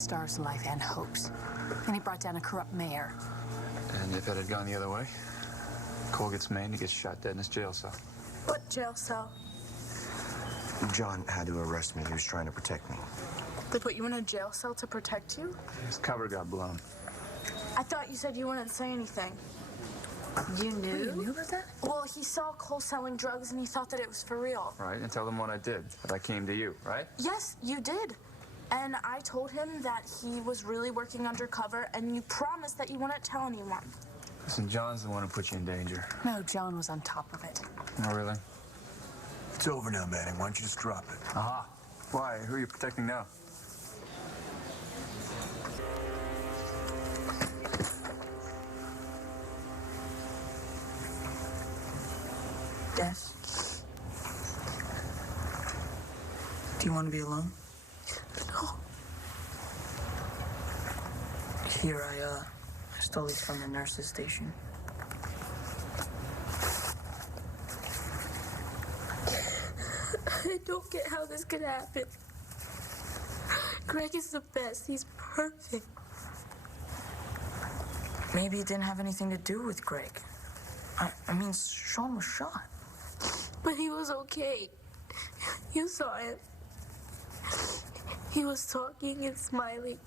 Star's life and hopes. And he brought down a corrupt mayor. And if it had gone the other way, Cole gets maimed, he gets shot dead in his jail cell. What jail cell? John had to arrest me. He was trying to protect me. They put you in a jail cell to protect you? His cover got blown. I thought you said you wouldn't say anything. You knew? You knew about that? Well, he saw Cole selling drugs and he thought that it was for real. Right, and tell them what I did. That I came to you, right? Yes, you did. And I told him that he was really working undercover and you promised that you wouldn't tell anyone. Listen, John's the one who put you in danger. No, John was on top of it. Oh, really? It's over now, Manning. Why don't you just drop it? Aha. Why? Who are you protecting now? Des? Do you want to be alone? No. Here, I stole these from the nurse's station. I don't get how this could happen. Greg is the best. He's perfect. Maybe it didn't have anything to do with Greg. I mean, Sean was shot. But he was okay. You saw him. He was talking and smiling.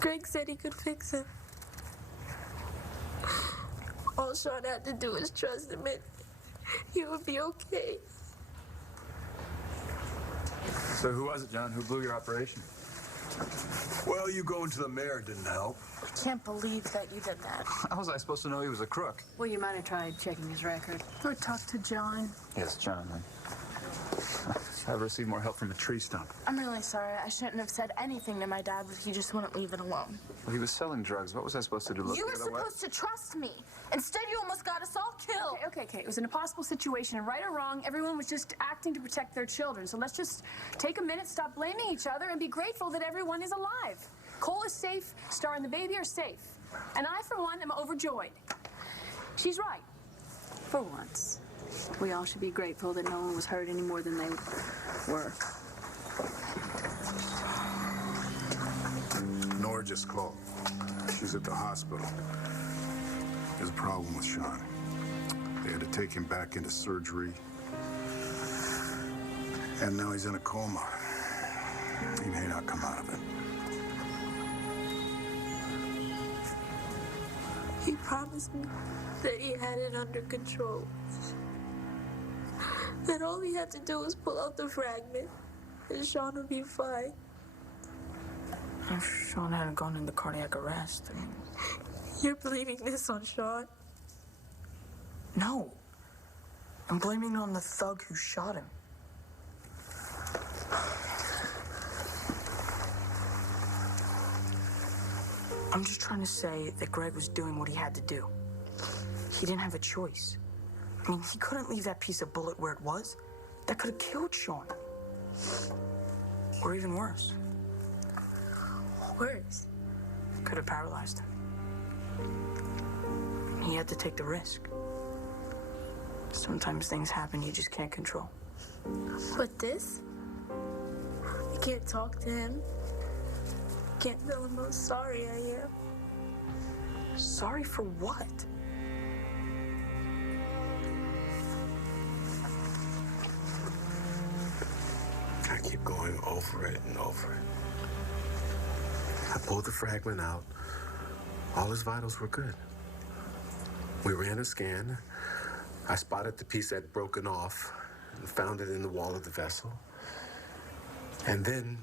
Greg said he could fix him. All Sean had to do was trust him and he would be okay. So who was it, John? Who blew your operation? Well, you going to the mayor didn't help. I can't believe that you did that. How was I supposed to know he was a crook? Well, you might have tried checking his record. Or talked to John. Yes, John. I've received more help from a tree stump. I'm really sorry. I shouldn't have said anything to my dad, but he just wouldn't leave it alone. Well, he was selling drugs. What was I supposed to do? Look You were the other way? supposed to trust me. Instead, you almost got us all killed. Okay. It was an impossible situation, and right or wrong, everyone was just acting to protect their children. So let's just take a minute, stop blaming each other, and be grateful that everyone is alive. Cole is safe, Star and the baby are safe. And I, for one, am overjoyed. She's right. For once. We all should be grateful that no one was hurt any more than they were. Nora just called. She's at the hospital. There's a problem with Sean. They had to take him back into surgery. And now he's in a coma. He may not come out of it. He promised me that he had it under control. That all he had to do was pull out the fragment, and Sean would be fine. If Sean hadn't gone into cardiac arrest, I mean... You're blaming this on Sean? No. I'm blaming it on the thug who shot him. I'm just trying to say that Greg was doing what he had to do. He didn't have a choice. I mean, he couldn't leave that piece of bullet where it was. That could have killed Sean. Or even worse. Worse? Could have paralyzed him. He had to take the risk. Sometimes things happen you just can't control. But this? I can't talk to him. Can't tell him how sorry I am. Sorry for what? I keep going over it and over it. I pulled the fragment out. All his vitals were good. We ran a scan. I spotted the piece that had broken off and found it in the wall of the vessel. And then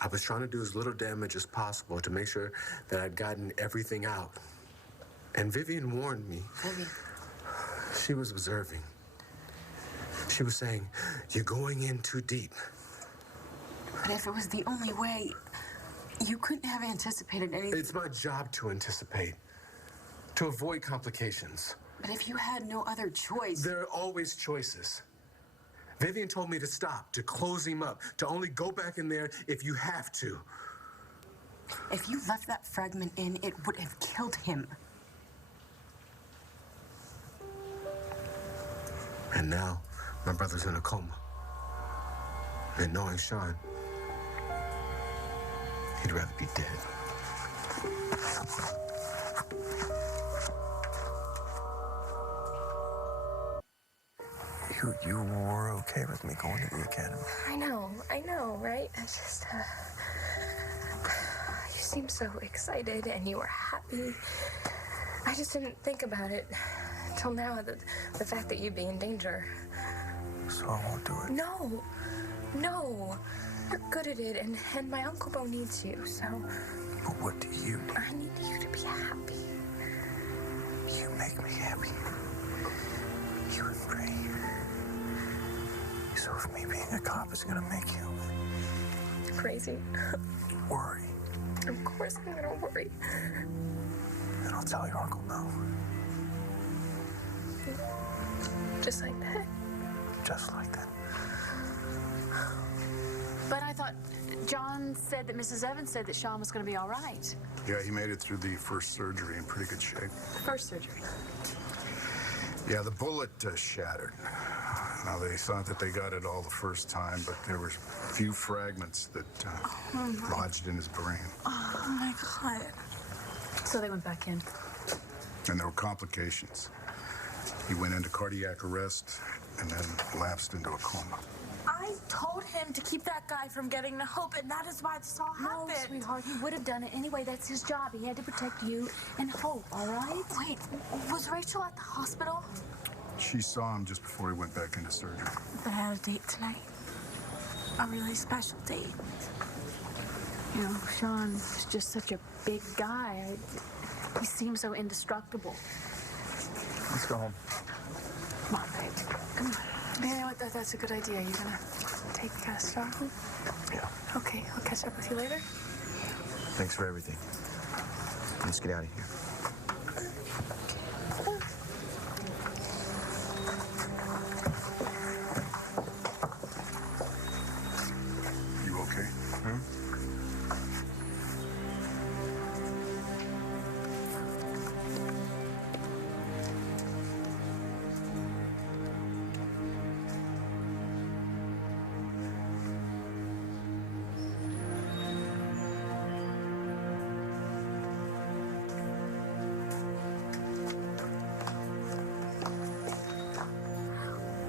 I was trying to do as little damage as possible to make sure that I'd gotten everything out. And Vivian warned me. Vivian? She was observing. She was saying, "You're going in too deep." But if it was the only way, you couldn't have anticipated anything. It's my job to anticipate, to avoid complications. But if you had no other choice... There are always choices. Vivian told me to stop, to close him up, to only go back in there if you have to. If you left that fragment in, it would have killed him. And now, my brother's in a coma. And knowing Sean, He'd rather be dead. You were okay with me going to the academy. I know, right? I just, you seemed so excited and you were happy. I just didn't think about it until now, the fact that you'd be in danger. So I won't do it. No. You're good at it, and my Uncle Bo needs you, so... But what do you need? I need you to be happy. You make me happy. You and Gray. So if me being a cop is gonna make you... Crazy. worry, Of course I'm gonna worry. then I'll tell your Uncle no. Just like that. Just like that. But I thought John said that Mrs. Evans said that Sean was going to be all right. Yeah, he made it through the first surgery in pretty good shape. First surgery. Yeah, the bullet shattered. Now, they thought that they got it all the first time, but there were a few fragments that lodged in his brain. Oh, my God. So they went back in. And there were complications. He went into cardiac arrest and then lapsed into a coma. I told him to keep that guy from getting to Hope, and that is why this all No, happened. sweetheart, he would have done it anyway. That's his job. He had to protect you and Hope, all right? Wait, was Rachel at the hospital? She saw him just before he went back into surgery. They had a date tonight. A really special date. You know, Sean is just such a big guy. He seems so indestructible. Let's go home. Come on, babe. Come on. You know what? That's a good idea. You're gonna take Star home? Yeah. Okay, I'll catch up with you later. Thanks for everything. Let's get out of here. You okay?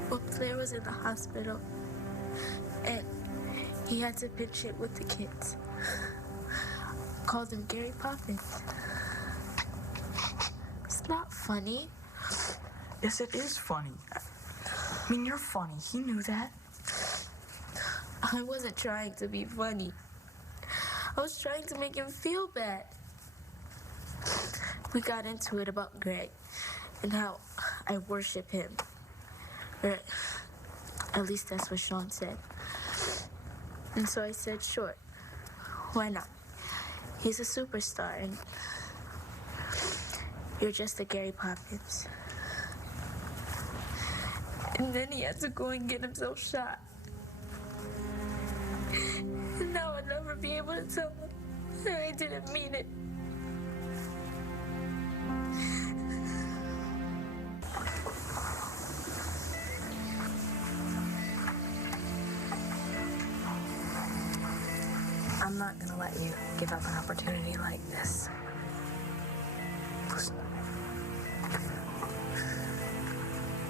Well, Claire was in the hospital, and he had to pinch it with the kids. Called him Gary Poppins. It's not funny. Yes, it is funny. I mean, you're funny. He knew that. I wasn't trying to be funny. I was trying to make him feel bad. We got into it about Greg and how I worship him. Or at least that's what Sean said. And so I said, sure, why not? He's a superstar, and you're just a Gary Poppins. And then he had to go and get himself shot. And now I'll never be able to tell him that I didn't mean it. I'm not gonna let you give up an opportunity like this. Listen to me.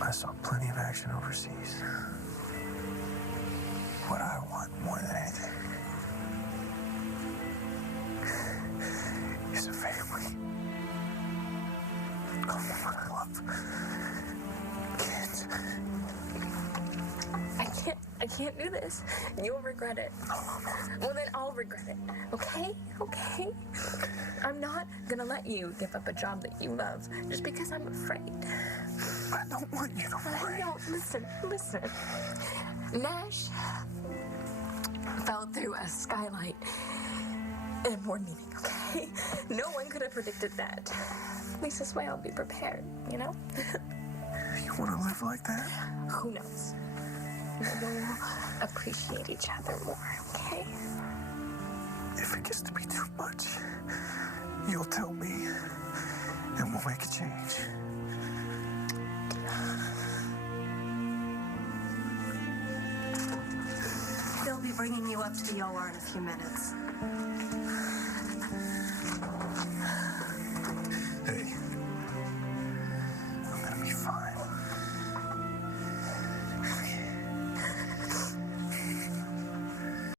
I saw plenty of action overseas. What I want more than anything is a family. Someone I love. Kids. I can't do this. You'll regret it. Well, then I'll regret it. Okay? Okay? I'm not gonna let you give up a job that you love just because I'm afraid. I don't want you to worry. No, listen. Nash fell through a skylight in a board meeting, okay? No one could have predicted that. At least this way I'll be prepared, you know? You want to live like that? Who knows? We'll appreciate each other more, okay? If it gets to be too much, you'll tell me, and we'll make a change. They'll be bringing you up to the OR in a few minutes.